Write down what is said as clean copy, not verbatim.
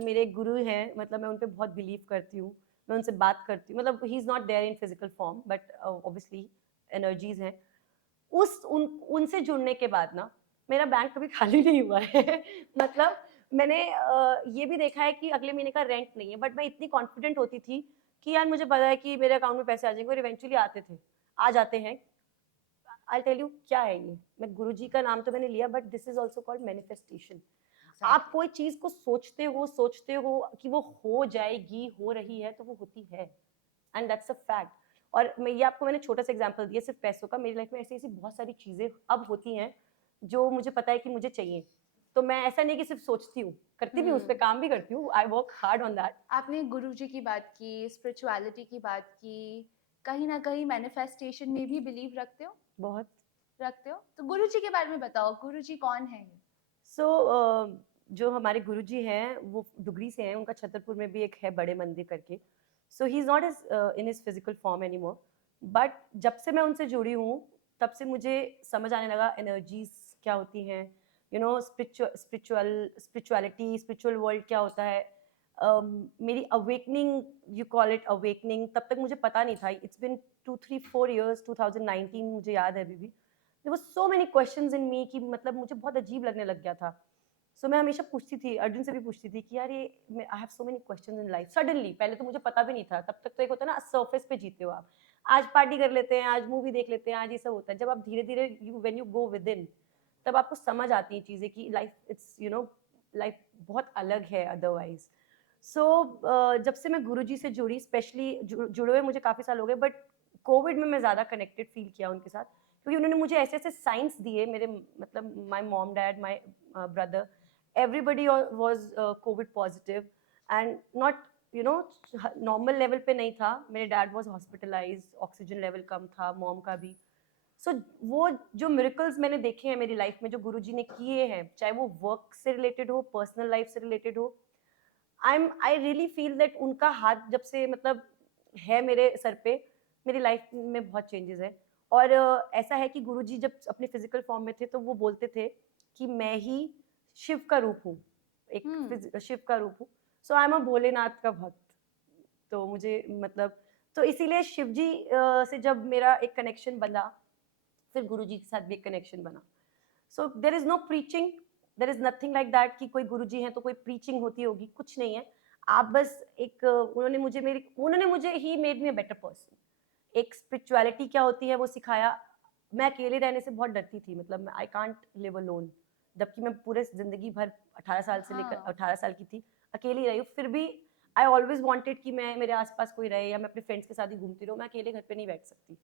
मेरे एक गुरु हैं, मतलब मैं उन पे बहुत बिलीव करती हूँ, मैं उनसे बात करती हूँ, मतलब he is not there in physical form but obviously energies हैं। उनसे जुड़ने के बाद ना मेरा बैंक कभी खाली नहीं हुआ है। मतलब मैंने ये भी देखा है कि अगले महीने का रेंट नहीं है, बट मैं इतनी कॉन्फिडेंट होती थी कि यार मुझे पता है कि मेरे अकाउंट में पैसे आ जाएँगे, और इवेंचुअली आते थे, आ जाते हैं। आई टेल यू क्या है ये, मैं गुरुजी का नाम तो मैंने लिया, but this is also called manifestation. आप कोई चीज को सोचते हो कि वो हो जाएगी, हो रही है, तो वो होती है, एंड दैट्स अ फैक्ट। और मैं ये आपको मैंने छोटा सा एग्जांपल दिया सिर्फ पैसों का, मेरी लाइफ में ऐसी ऐसी बहुत सारी चीजें अब होती हैं जो मुझे पता है कि मुझे चाहिए। तो मैं ऐसा नहीं कि सिर्फ सोचती हूँ, करती भी हूँ, उस पर काम भी करती हूँ, I work hard on that. आपने गुरुजी की बात की, स्पिरिचुअलिटी की बात की, कहीं न कहीं मैनिफेस्टेशन में भी बिलीव रखते हो? बहुत। रखते हो? तो गुरुजी के बारे में बताओ, गुरुजी कौन है ये? सो जो हमारे गुरुजी हैं वो डुगरी से हैं, उनका छतरपुर में भी एक है बड़े मंदिर करके। So he is not in his physical form any more, but जब से मैं उनसे जुड़ी हूँ तब से मुझे समझ आने लगा एनर्जीज क्या होती हैं, you know spirituality, spiritual world क्या होता है। मेरी awakening, you call it awakening, तब तक मुझे पता नहीं था। इट्स बिन 2 3 4 years, 2019 मुझे याद है अभी भी। There was so many questions in me कि मतलब मुझे बहुत अजीब लगने लग गया था। सो मैं हमेशा पूछती थी, अर्जुन से भी पूछती थी कि यार ये I have so many questions in life. Suddenly, पहले तो मुझे पता भी नहीं था, तब तक तो एक होता है ना सरफेस पे जीते हो आप, आज पार्टी कर लेते हैं, आज मूवी देख लेते हैं, आज ये सब होता है। जब आप धीरे धीरे you when you go with in, तब आपको समझ आती हैं चीज़ें कि life it's you know life बहुत अलग है अदरवाइज। सो जब से मैं गुरुजी से जुड़ी, स्पेशली जुड़े हुए मुझे काफ़ी साल हो गए, बट कोविड में मैं ज़्यादा कनेक्टेड फील किया उनके साथ, क्योंकि उन्होंने मुझे ऐसे ऐसे साइंस दिए। मेरे मतलब my mom dad, my brother, everybody was covid positive, and not you know normal level पे नहीं था। मेरे dad was hospitalised, oxygen level कम था, मॉम का भी। सो वो जो मिरेकल्स मैंने देखे हैं मेरी लाइफ में, जो गुरुजी ने किए हैं, चाहे वो वर्क से रिलेटेड हो, पर्सनल लाइफ से रिलेटेड हो, आई रियली फील दैट उनका हाथ जब से मतलब है मेरे सर पे, मेरी लाइफ में बहुत चेंजेस है। और ऐसा है कि गुरुजी जब अपने फिजिकल फॉर्म में थे तो वो बोलते थे कि मैं ही शिव का रूप हूँ, एक हुँ। शिव का रूप हूँ। सो आई एम अ भोलेनाथ का भक्त। तो मुझे मतलब, तो इसीलिए शिव जी से जब मेरा एक कनेक्शन बना, फिर गुरुजी के साथ भी एक कनेक्शन बना। So there is no preaching, there is nothing like that कि कोई गुरुजी हैं तो कोई प्रीचिंग होती होगी, कुछ नहीं है। आप बस एक उन्होंने मुझे he made me a better person. एक स्पिरिचुअलिटी क्या होती है वो सिखाया। मैं अकेले रहने से बहुत डरती थी, मतलब आई कांट लिव अलोन, जबकि मैं पूरे जिंदगी भर 18 साल से लेकर हाँ। 18 साल की थी अकेली रही हूँ, फिर भी आई ऑलवेज वांटेड कि मैं मेरे आसपास कोई रहे, या मैं अपने फ्रेंड्स के साथ ही घूमती रहूँ, मैं अकेले घर पे नहीं बैठ सकती।